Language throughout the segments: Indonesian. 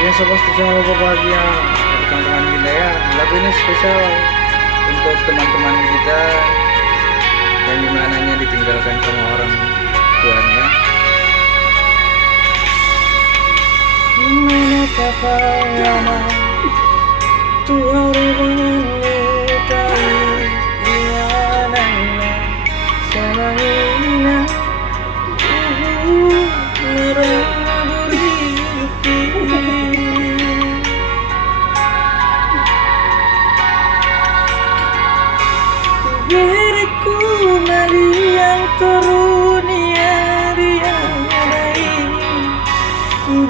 Ya sobat, jangan lupa bahagia teman-teman kita ya. Lagu ini spesial untuk teman-teman kita yang dimananya ditinggalkan sama orang tuanya. Dimana kapal lama Tuhan menyukai dimana senangnya diriku nali yang terunia dia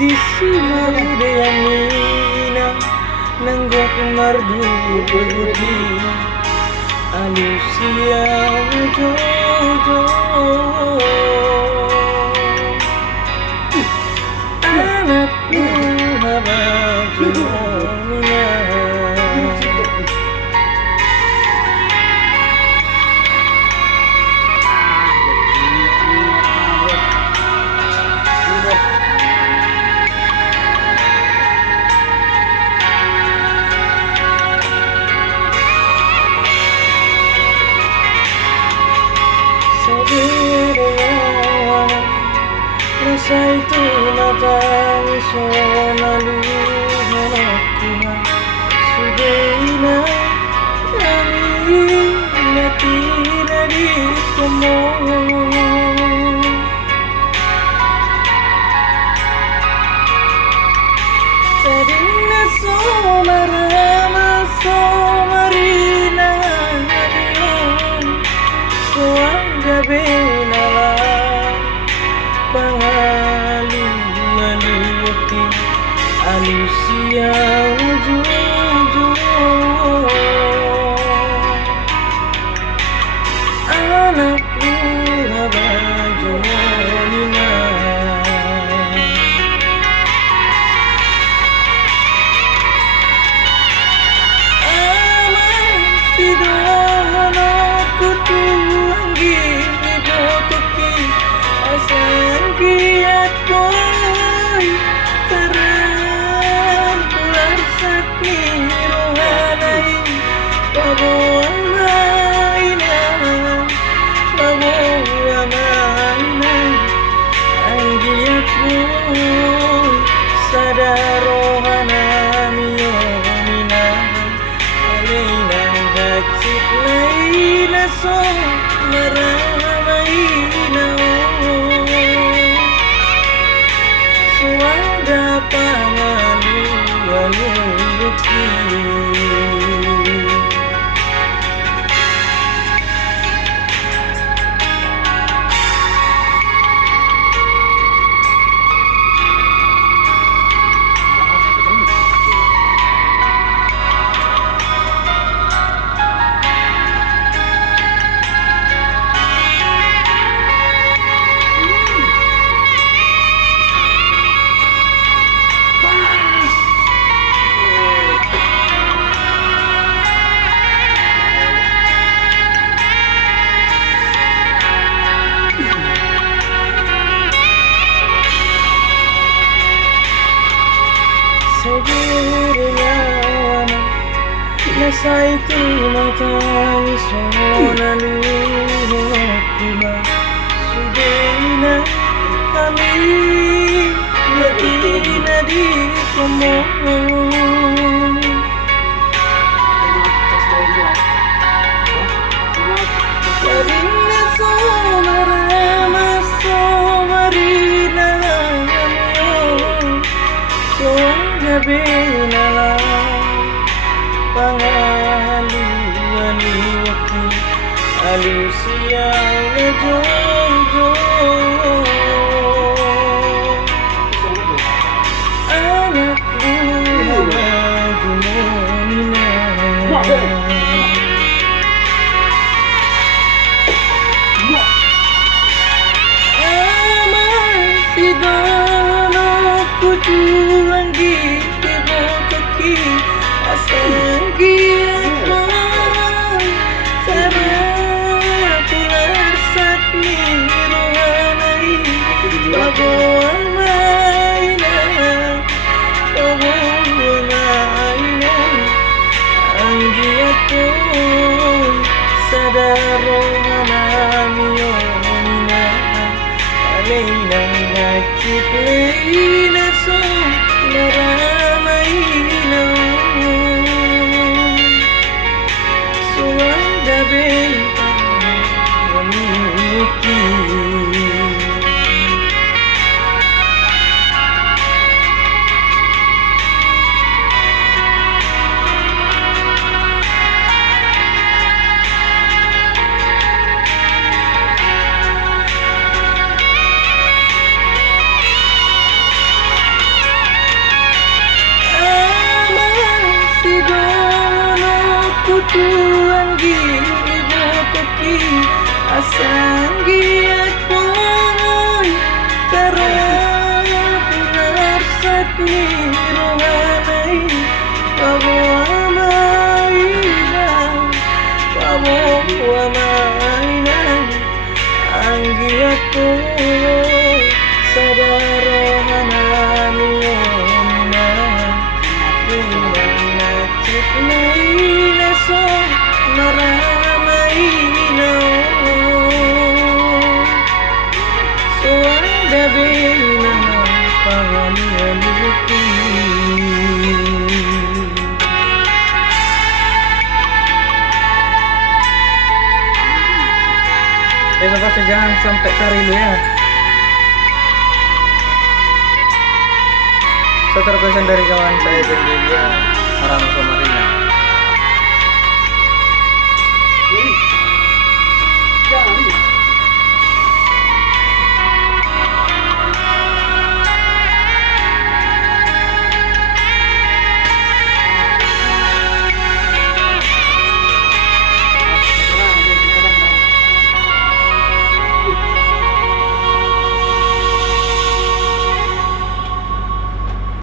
di sini dia mina nanggok mardu berdi alusia jojo anakku habajunya. Rasa itu matang sonalu harakunya Sudahina kami mati dari komong Tadina somarama somarina hadion Soangga benala pangalu-aluti alusia jojo anakku habajonina aman sidohanaku tuanggi botoki asal kiat boy terang pular sakni rohanai bawa mainan anggiat boy sadar rohanami yomina alinang hacik laina so maramaina suada pangalu-aluti Sebenarnya masa itu matang sonalu kuma Sudahina kami latina di komong Sabina somarama somarina soangga benala pangalu-aluti alusia jojo anakku habajonina aman sidono kujuang gitu botoki asal giat boy sarap naso naramay na suwanda benta ramiki Tuan gini bokaki asang giat pun karena punarsat ni rohanai pabawa mainan ang giat pun sadar rohanami so naramay na so ang gabi na pangaluti besok jangan sampai karilu ya. Seterpesan dari kawan saya dan dia Rano Somarina.